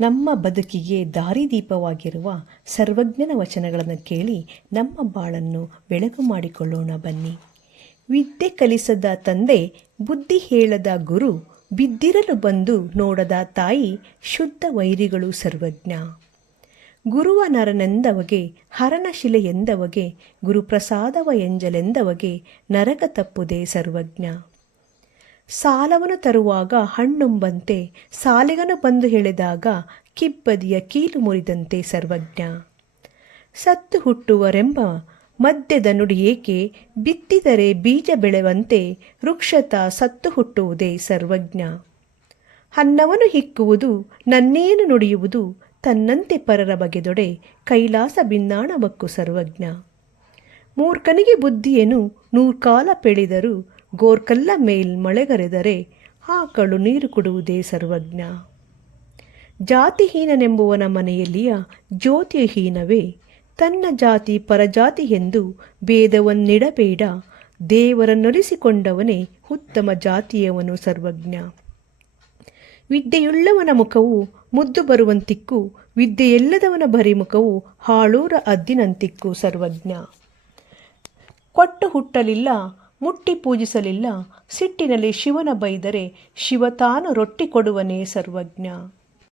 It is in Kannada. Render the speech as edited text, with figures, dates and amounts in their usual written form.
ನಮ್ಮ ಬದುಕಿಗೆ ದಾರಿದೀಪವಾಗಿರುವ ಸರ್ವಜ್ಞನ ವಚನಗಳನ್ನು ಕೇಳಿ ನಮ್ಮ ಬಾಳನ್ನು ಬೆಳಕು ಮಾಡಿಕೊಳ್ಳೋಣ ಬನ್ನಿ. ವಿದ್ಯೆ ಕಲಿಸದ ತಂದೆ, ಬುದ್ಧಿ ಹೇಳದ ಗುರು, ಬಿದ್ದಿರಲು ಬಂದು ನೋಡದ ತಾಯಿ, ಶುದ್ಧ ವೈರಿಗಳು ಸರ್ವಜ್ಞ. ಗುರುವ ನರನೆಂದವಗೆ, ಹರನ ಶಿಲೆ ಎಂದವಗೆ, ಗುರುಪ್ರಸಾದವ ಎಂಜಲೆಂದವಗೆ, ನರಕ ತಪ್ಪುದೇ ಸರ್ವಜ್ಞ. ಸಾಲವನ್ನು ತರುವಾಗ ಹಣ್ಣುಂಬಂತೆ, ಸಾಲಿಗನು ಬಂದು ಹೇಳಿದಾಗ ಕಿಬ್ಬದಿಯ ಕೀಲು ಮುರಿದಂತೆ ಸರ್ವಜ್ಞ. ಸತ್ತು ಹುಟ್ಟುವರೆಂಬ ಮದ್ಯದ ನುಡಿ ಏಕೆ, ಬಿತ್ತಿದರೆ ಬೀಜ ಬೆಳೆವಂತೆ, ವೃಕ್ಷತ ಸತ್ತು ಹುಟ್ಟುವುದೇ ಸರ್ವಜ್ಞ. ಅನ್ನವನ್ನು ಹಿಕ್ಕುವುದು, ನನ್ನೇನು ನುಡಿಯುವುದು, ತನ್ನಂತೆ ಪರರ ಬಗೆದೊಡೆ, ಕೈಲಾಸ ಭಿನ್ನಾಣವಕ್ಕು ಸರ್ವಜ್ಞ. ಮೂರ್ಖನಿಗೆ ಬುದ್ಧಿಯೇನು ನೂರ್ಕಾಲ ಪೆಳಿದರು, ಗೋರ್ಕಲ್ಲ ಮೇಲ್ ಮಳೆಗರೆದರೆ, ಆಕಳು ನೀರು ಕುಡುವುದೇ ಸರ್ವಜ್ಞ. ಜಾತಿಹೀನನೆಂಬುವನ ಮನೆಯಲ್ಲಿಯ ಜ್ಯೋತಿಯು ಹೀನವೇ, ತನ್ನ ಜಾತಿ ಪರಜಾತಿ ಎಂದು ಭೇದವನ್ನಿಡಬೇಡ, ದೇವರನ್ನೊಲಿಸಿಕೊಂಡವನೇ ಉತ್ತಮ ಜಾತಿಯವನು ಸರ್ವಜ್ಞ. ವಿದ್ಯೆಯುಳ್ಳವನ ಮುಖವು ಮುದ್ದು ಬರುವಂತಿಕ್ಕು, ವಿದ್ಯೆಯಿಲ್ಲದವನ ಬರಿಮುಖವು ಹಾಳೂರ ಹದ್ದಿನಂತಿಕ್ಕು ಸರ್ವಜ್ಞ. ಕೊಟ್ಟು ಹುಟ್ಟಲಿಲ್ಲ, ಮುಟ್ಟಿ ಪೂಜಿಸಲಿಲ್ಲ, ಸಿಟ್ಟಿನಲ್ಲಿ ಶಿವನ ಬೈದರೆ, ಶಿವ ತಾನು ರೊಟ್ಟಿ ಕೊಡುವನೇ ಸರ್ವಜ್ಞ.